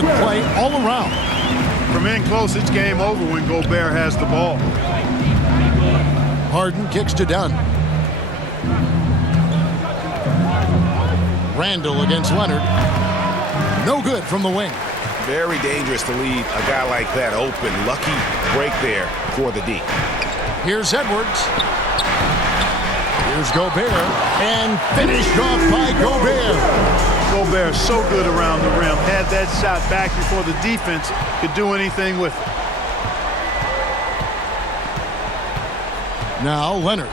solid play all around. From in close, it's game over when Gobert has the ball. Harden kicks to Dunn. Randall against Leonard. No good from the wing. Very dangerous to leave a guy like that open. Lucky break there for the D. Here's Edwards. Here's Gobert. And finished off by Gobert. Gobert so good around the rim. Had that shot back before the defense could do anything with it. Now Leonard.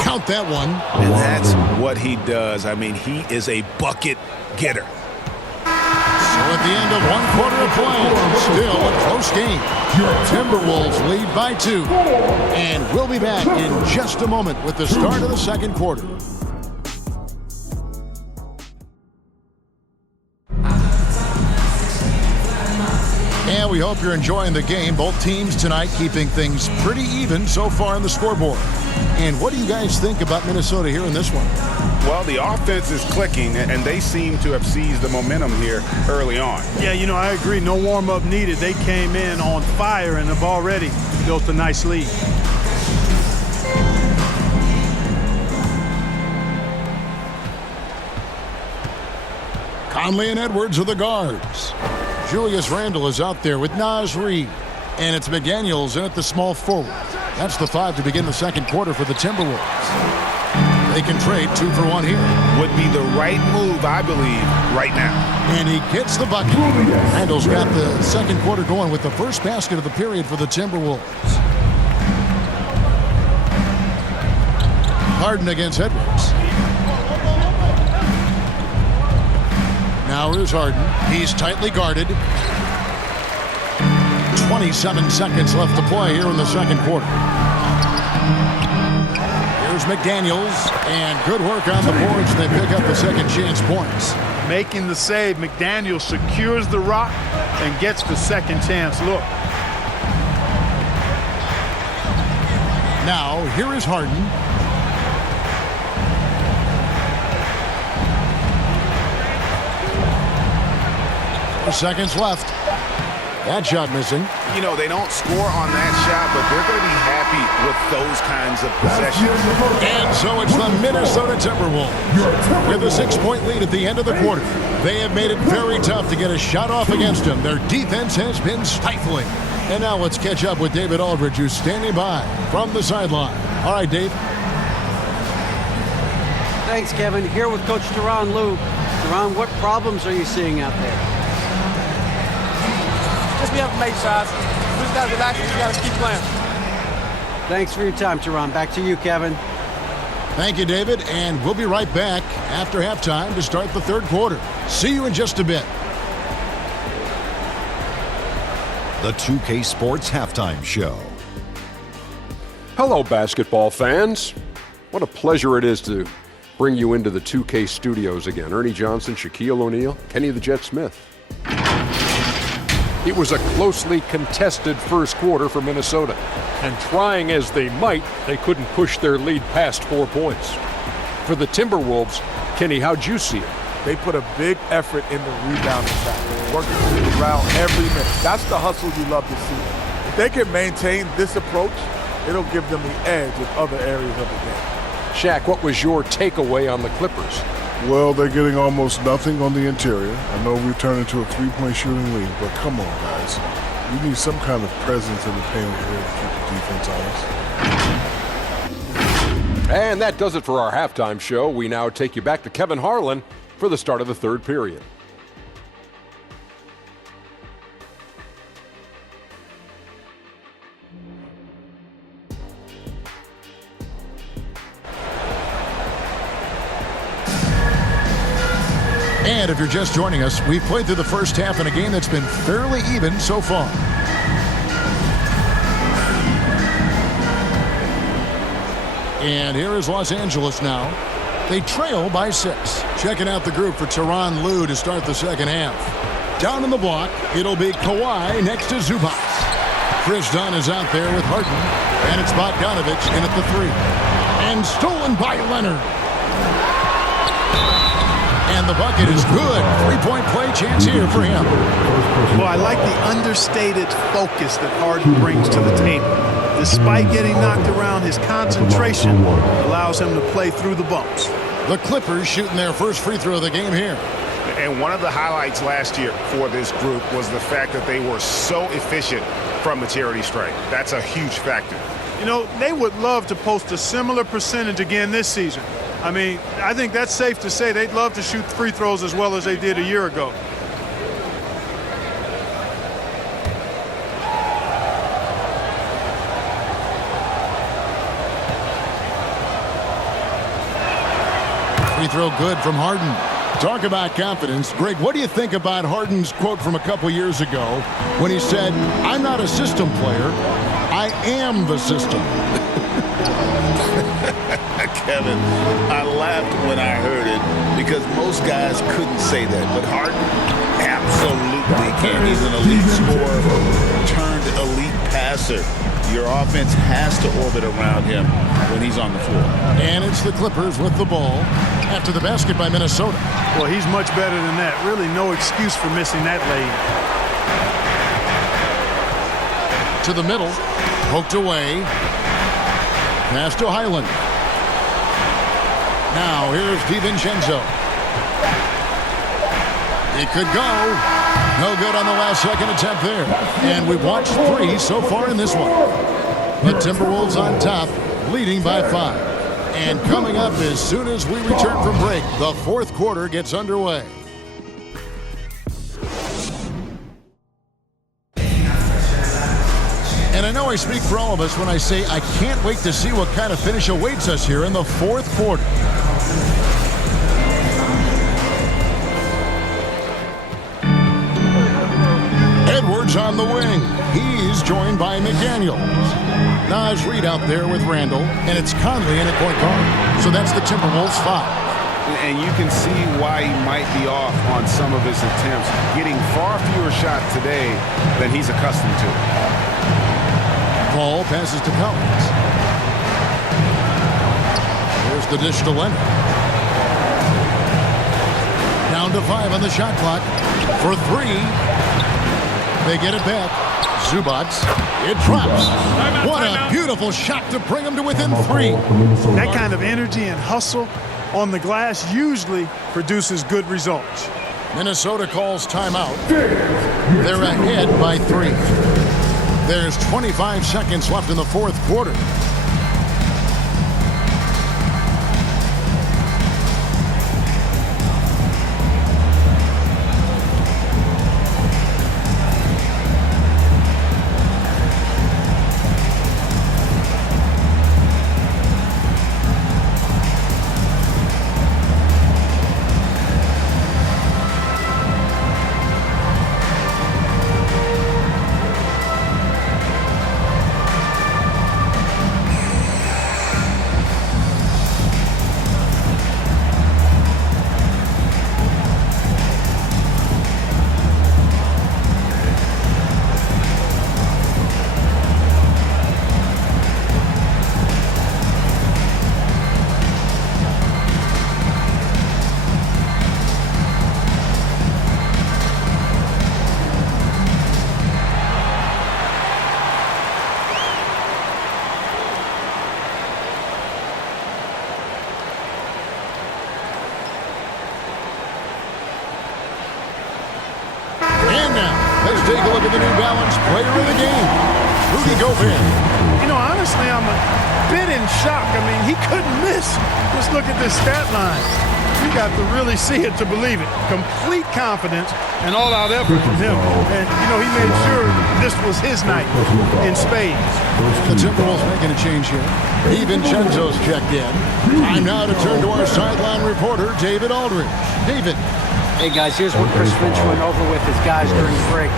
Count that one. And that's what he does. I mean, he is a bucket getter. So at the end of one quarter of play, still a close game. Timberwolves lead by 2. And we'll be back in just a moment with the start of the second quarter. And we hope you're enjoying the game. Both teams tonight keeping things pretty even so far on the scoreboard. And what do you guys think about Minnesota here in this one? Well, the offense is clicking, and they seem to have seized the momentum here early on. Yeah, you know, I agree. No warm-up needed. They came in on fire and have already built a nice lead. Conley and Edwards are the guards. Julius Randle is out there with Naz Reid. And it's McDaniels in at the small forward. That's the 5 to begin the second quarter for the Timberwolves. They can trade 2 for 1 here. Would be the right move, I believe, right now. And he gets the bucket. Randle's got the second quarter going with the first basket of the period for the Timberwolves. Harden against Edwards. Now here's Harden. He's tightly guarded. 27 seconds left to play here in the second quarter. Here's McDaniels, and good work on the boards. They pick up the second chance points. Making the save, McDaniels secures the rock and gets the second chance look. Now, here is Harden. Seconds left. That shot missing. You know, they don't score on that shot, but they're going to be happy with those kinds of possessions. And so it's the Minnesota Timberwolves with a 6-point lead at the end of the quarter. They have made it very tough to get a shot off against them. Their defense has been stifling. And now let's catch up with David Aldridge, who's standing by from the sideline. All right, Dave. Thanks, Kevin. Here with Coach Tyronn Lue. Tyronn, what problems are you seeing out there? Just be able to make shots. We just got to relax and we got to keep playing. Thanks for your time, Tyronn. Back to you, Kevin. Thank you, David. And we'll be right back after halftime to start the third quarter. See you in just a bit. The 2K Sports Halftime Show. Hello, basketball fans. What a pleasure it is to bring you into the 2K studios again. Ernie Johnson, Shaquille O'Neal, Kenny the Jet Smith. It was a closely contested first quarter for Minnesota, and trying as they might, they couldn't push their lead past 4 points. For the Timberwolves, Kenny, how'd you see it? They put a big effort in the rebounding side, working through the ground every minute. That's the hustle you love to see. If they can maintain this approach, it'll give them the edge in other areas of the game. Shaq, what was your takeaway on the Clippers? Well, they're getting almost nothing on the interior. I know we've turned into a 3-point shooting lead, but come on, guys. We need some kind of presence in the paint area to keep the defense honest. And that does it for our halftime show. We now take you back to Kevin Harlan for the start of the third period. And if you're just joining us, we've played through the first half in a game that's been fairly even so far. And here is Los Angeles now. They trail by 6. Checking out the group for Tyronn Lue to start the second half. Down in the block, it'll be Kawhi next to Zubac. Chris Dunn is out there with Harden, and it's Bogdanovich in at the 3. And stolen by Leonard. And the bucket is good. 3-point play chance here for him. Well, I like the understated focus that Harden brings to the table. Despite getting knocked around, his concentration allows him to play through the bumps. The Clippers shooting their first free throw of the game here. And one of the highlights last year for this group was the fact that they were so efficient from the charity stripe. That's a huge factor. You know, they would love to post a similar percentage again this season. I mean, I think that's safe to say they'd love to shoot free throws as well as they did a year ago. Free throw good from Harden. Talk about confidence. Greg, what do you think about Harden's quote from a couple years ago when he said, "I'm not a system player, I am the system"? Kevin, I laughed when I heard it because most guys couldn't say that, but Harden absolutely can. He's an elite scorer turned elite passer. Your offense has to orbit around him when he's on the floor. And it's the Clippers with the ball after the basket by Minnesota. Well, he's much better than that. Really no excuse for missing that lane. To the middle, poked away. Pass to Highland. Now here's DiVincenzo. It could go. No good on the last second attempt there. And we've watched 3 so far in this one. The Timberwolves on top, leading by 5. And coming up as soon as we return from break, the fourth quarter gets underway. And I know I speak for all of us when I say I can't wait to see what kind of finish awaits us here in the fourth quarter. Edwards on the wing. He's joined by McDaniels. Naz Reid out there with Randall, and it's Conley in at point guard. So that's the Timberwolves 5. And you can see why he might be off on some of his attempts, getting far fewer shots today than he's accustomed to. Ball passes to Collins. Here's the dish to Leonard. Down to 5 on the shot clock. For 3. They get it back. Zubac. It drops. What a beautiful shot to bring them to within 3. That kind of energy and hustle on the glass usually produces good results. Minnesota calls timeout. They're ahead by 3. There's 25 seconds left in the fourth quarter. Let's take a look at the New Balance player of the game, Rudy Gobert. You know, honestly, I'm a bit in shock. I mean, he couldn't miss. Just look at this stat line. You got to really see it to believe it. Complete confidence and all-out effort from him. And, you know, he made sure this was his night in spades. The Timberwolves making a change here. DiVincenzo's checked in. Time now to turn to our sideline reporter, David Aldridge. David. Hey, guys, here's what Chris Finch went over with his guys during the break.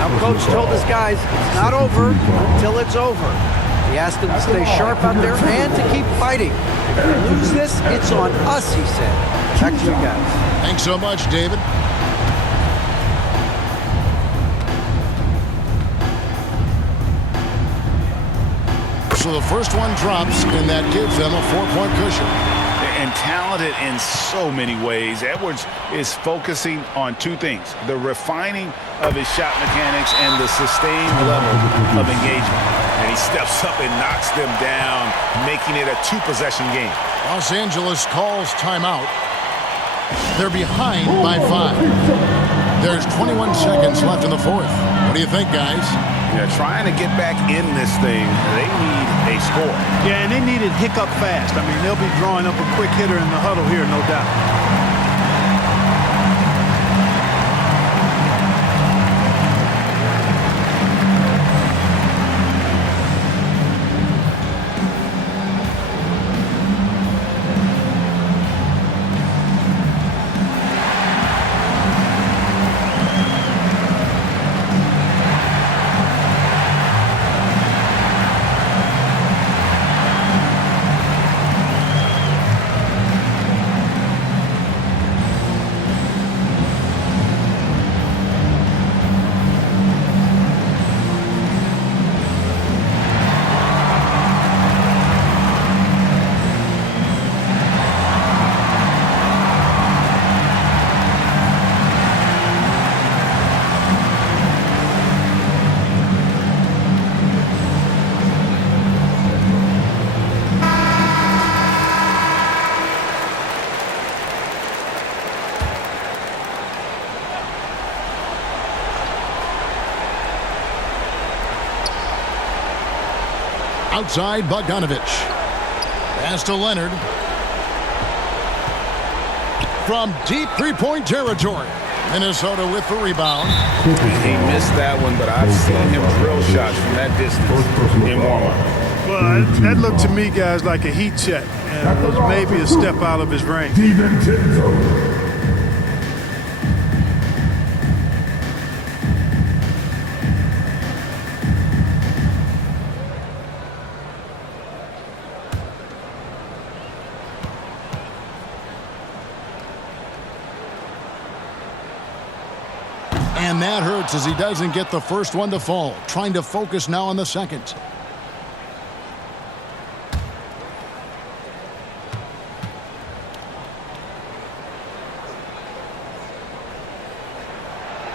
Now, Coach told his guys it's not over until it's over. He asked them to stay sharp out there and to keep fighting. If we lose this, it's on us, he said. Back to you guys. Thanks so much, David. So the first one drops, and that gives them a 4-point cushion. And talented in so many ways. Edwards is focusing on two things: the refining of his shot mechanics and the sustained level of engagement. And he steps up and knocks them down, making it a 2-possession game. Los Angeles calls timeout. They're behind by 5. There's 21 seconds left in the fourth. What do you think, guys? Yeah, trying to get back in this thing, they need a score. Yeah, and they need it hiccup fast. I mean, they'll be drawing up a quick hitter in the huddle here, no doubt. Outside, Bogdanovich. Pass to Leonard. From deep three-point territory. Minnesota with the rebound. He missed that one, but I've seen him drill shots from that distance in warm-up. Well, that looked to me, guys, like a heat check. And it was maybe a step out of his range. And that hurts as he doesn't get the first one to fall. Trying to focus now on the second.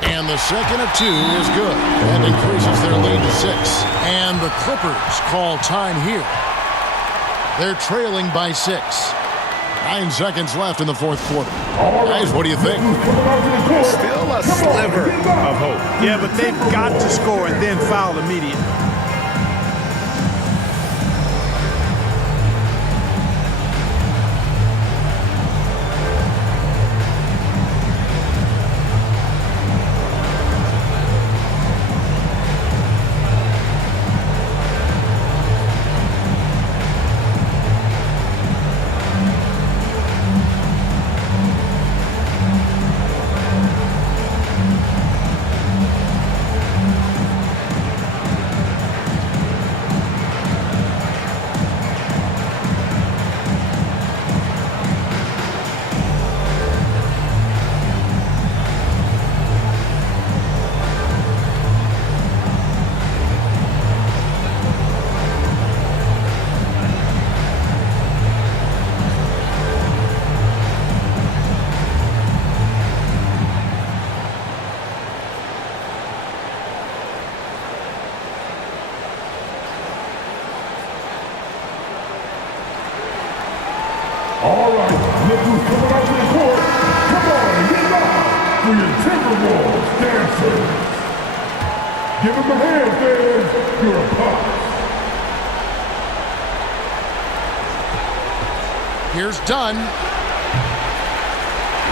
And the second of 2 is good. That increases their lead to 6. And the Clippers call time here. They're trailing by 6. 9 seconds left in the fourth quarter. Guys, what do you think? Still a sliver of hope. Yeah, but they've got to score and then foul immediately. All right, look who's coming out to the court. Come on, get live for your Timberwolves dancers. Give them a hand, fans. You're a pop. Here's Dunn.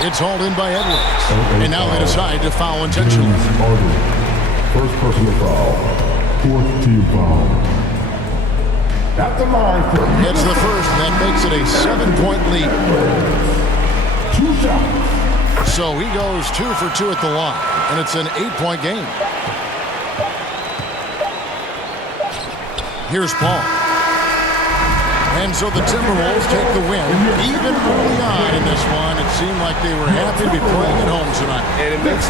It's hauled in by Edwards. And now they decide to foul intentionally. First personal foul. Fourth team foul. At the line for It's the first, and that makes it a 7-point lead. 2 shots. So he goes 2 for 2 at the line, and it's an 8-point game. Here's Paul. And so the Timberwolves take the win. Even early on in this one, it seemed like they were happy to be playing at home tonight. And it makes